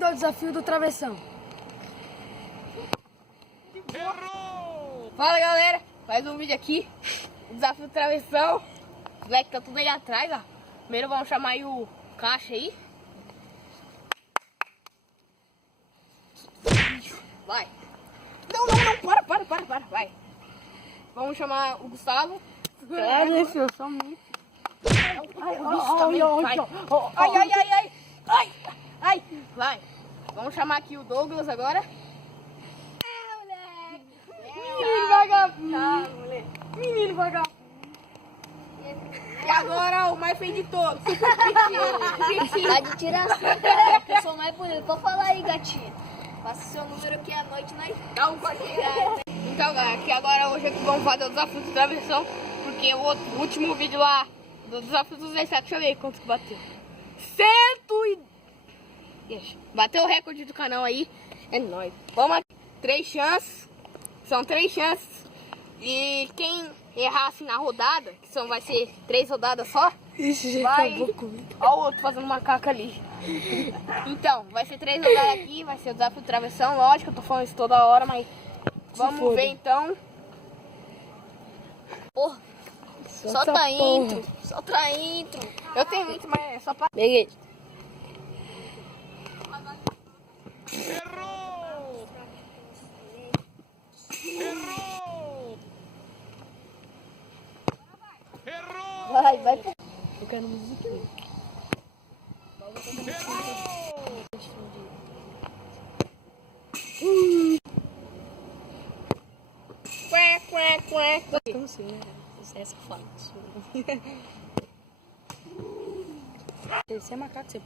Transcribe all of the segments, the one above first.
Bem-vindo ao desafio do travessão. Errou! Fala, galera, mais um vídeo aqui. O desafio do travessão. Os moleques tá tudo aí atrás, ó. Primeiro vamos chamar aí o Caixa aí. Vai. Não, para, vai. Vamos chamar o Gustavo. Sério, filho, só muito. Ai, vai. Vamos chamar aqui o Douglas agora. Menino vagabundo. Moleque. Menino vagabundo. E agora o mais feio de todos. Tá de tiração, cara, que eu sou mais bonito. Pode falar aí, gatinha. Passa seu número aqui à noite, nós Dá um Então, galera, aqui agora hoje aqui vamos fazer o desafio do travessão. Porque o último vídeo lá do desafio dos 17, deixa eu ver quanto que bateu. 100 e... Ixi, bateu o recorde do canal aí. É nóis. Vamos aqui. 3 chances. São 3 chances. E quem errar assim na rodada, que vai ser 3 rodadas só, Ixi, já vai... acabou comigo. Olha o outro fazendo macaco ali. Então, vai ser 3 rodadas aqui, vai ser o desafio do travessão. Lógico, eu tô falando isso toda hora, mas vamos ver então. Porra, solta a intro. Solta a intro. Eu tenho intro, mas é só pra... Peguei. Errou! Errou! Errou! Vai. Eu quero musiquinha. Errou! Quê. Como assim, né? Você é safado. Você é macaco, você...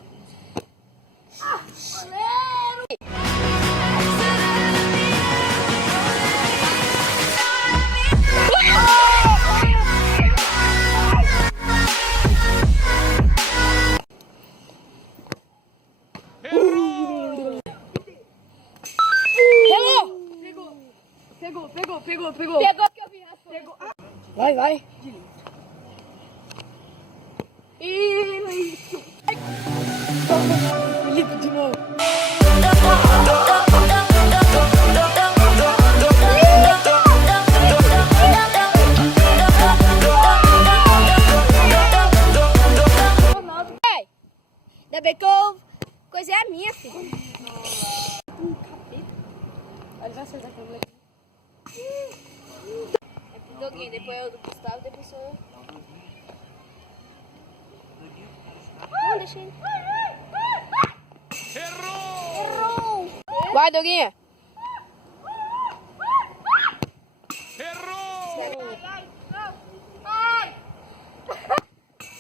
Pegou. Pegou que eu vi. Pegou. Vai. Felipe, de novo. Ainda bem que eu... Coisa é a minha, filho. Ele vai acertar aquele moleque. Doguinho, depois eu do Gustavo, depois sou eu. Não, deixa ele. Errou! Vai, Doguinha. Errou!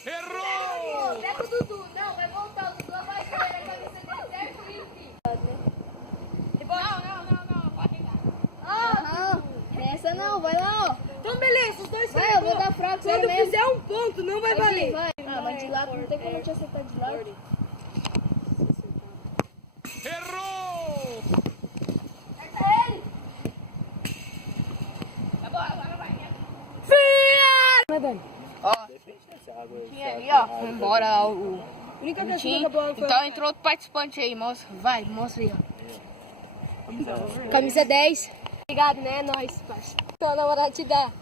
Errou! Pega o Dudu. Não, vai voltar. O Dudu vai sair. Aí vai ser certinho, filho. Não. Pode pegar. Essa não, vai lá, ó. Então, beleza, os dois Vai, eu vou dar fraco, sério Quando mesmo. fizer um ponto, não vai valer. Vai. Ah, mas de lado não tem como eu te acertar de lado. Errou! Acerta ele. Agora vai. Vai, Dani. Ó, tinha ali, ó. Foi embora o... A única coisa que Tinha. acabou foi... Então entrou outro participante aí. Mostra aí, ó. Camisa 10. Obrigado, né? Nós, parça. Então, a namorada te dá.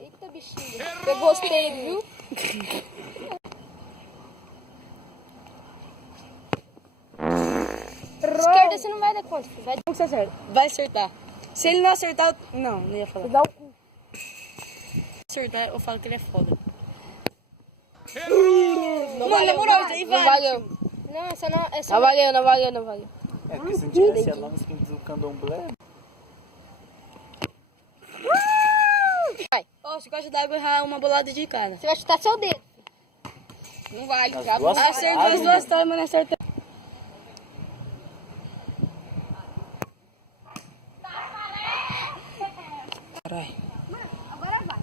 Eita, bichinho. Eu gostei, viu? Esquerda você não vai dar conta, filho. Vai... Como que você acerta? Vai acertar. Se ele não acertar, não ia falar. Dá o cu. Se acertar, eu falo que ele é foda. Errou! Não valeu, na moral, isso aí Não vale. valeu. Não, essa não... Essa Não valeu. É, porque se não tivesse a nova skin do candomblé, Ó, se gosta d'água, errar uma bolada de cara. Você vai chutar seu dedo. Não vale. As Já duas- Acertou as duas tábuas, mas não acertou. Caralho. Agora vai.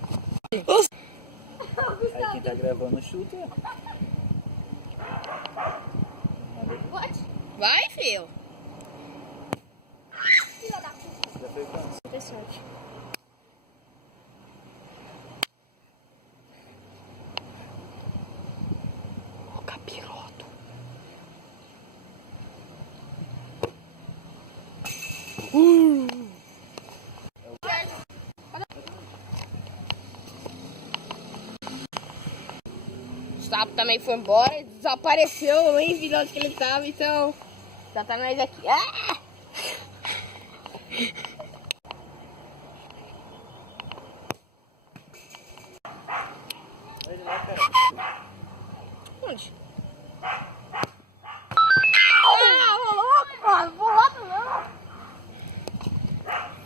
aí quem tá gravando chuta. Pode? Vai, filho. Filha da puta. Já foi quanto? Tem sorte. Ó, capiroto. sapo também foi embora, desapareceu, eu nem vi onde que ele tava, então já tá nós aqui. Ah! Onde?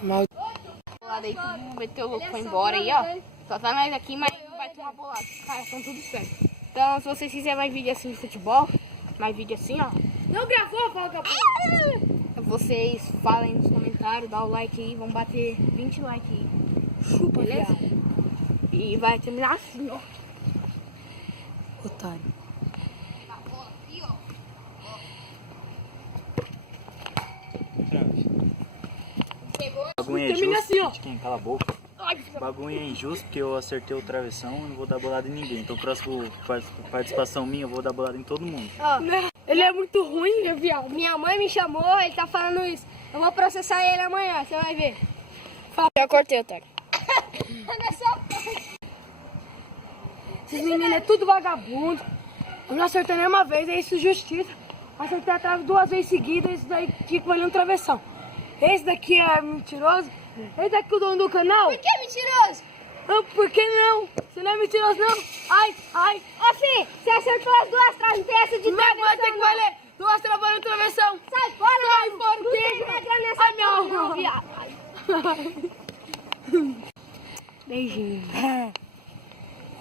Mal... Bolada aí, tu meteu o louco, foi embora aí, ó. Só tá nós aqui, mas vai tomar bolada. Cara, estão tudo certo. Então, se vocês quiserem mais vídeo assim de futebol, mais vídeo assim, ó. Não gravou, vagabundo? Vocês falem nos comentários, dá o like aí, vamos bater 20 likes aí. Chupa, Beleza? E vai terminar assim, ó. Otário. O bagulho é Termina injusto. assim, ó. De quem? Cala a boca. O bagulho é injusto porque eu acertei o travessão e não vou dar bolada em ninguém. Então, próxima participação minha, eu vou dar bolada em todo mundo. Ele é muito ruim, viado. Minha mãe me chamou, ele tá falando isso. Eu vou processar ele amanhã, você vai ver. Já cortei, otário. Esses meninos é tudo vagabundo. Eu não acertei nenhuma vez, é isso justiça. Acertei a trave 2 vezes seguidas, esse daí tinha que valer um travessão. Esse daqui é mentiroso. Esse daqui é o dono do canal. Por que mentiroso? Ah, por que não? Você não é mentiroso, não? Ai, ai. Ô, filho, você acertou as duas traves, não tem essa de Como é que vai ter que não. valer? 2 trabalhando travessão. Sai fora, Sai mano. fora, Não que- tem regra nessa Ai, meu. porra, não, viado. Beijinho.